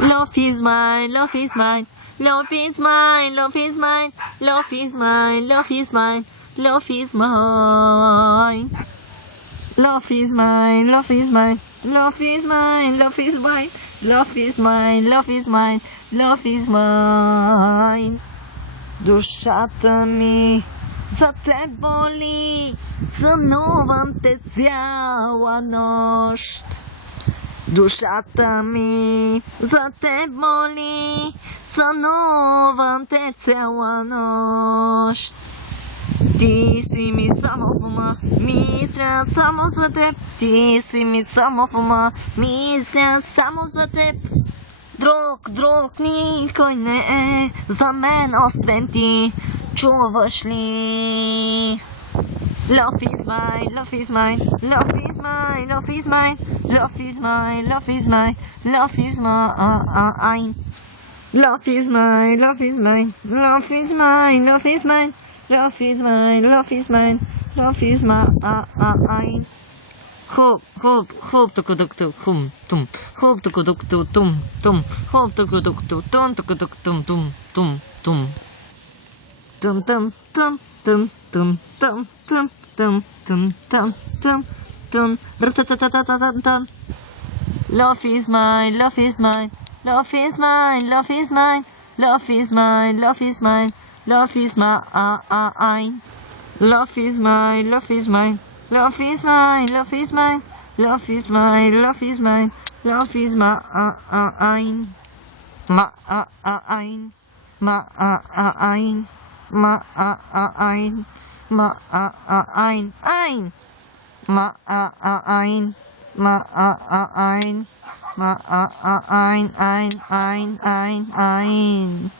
Love is mine, love is mine, love is mine, love is mine, love is mine, love is mine, love is mine. Love is mine, love is mine, love is mine, love is mine, love is mine, love is mine, love is mine. Душата ми за теб боли, сънувам те цяла нощ. Душата ми за теб моли, сънувам те цяла нощ. Ти си ми само в ума, мисля само за теб. Ти си ми само в ума, мисля само за теб. Друг никой не е за мен освен ти. Чуваш ли? Love is mine, love is mine, love is mine, love is mine, love is mine, love is mine, love is mine. Love is mine, love is mine, love is mine, love is mine, love is mine, love is mine, love is mine. Hope tukuduk hum tum, hope tukuduk tum, hope tukuduk tum tukuduk tum tum. Tum tum tum tum tum tum tum tum tum tum tum tum tum. Love is mine, love is mine, love is mine, love is mine, love is mine, love is mine, love is mine. Love is mine, love is mine, love is mine, love is mine, love is mine, love is mine, love is mine. Mine. Mine. Mine. Mine. Ein. Mine. Mine. Ein. Ein.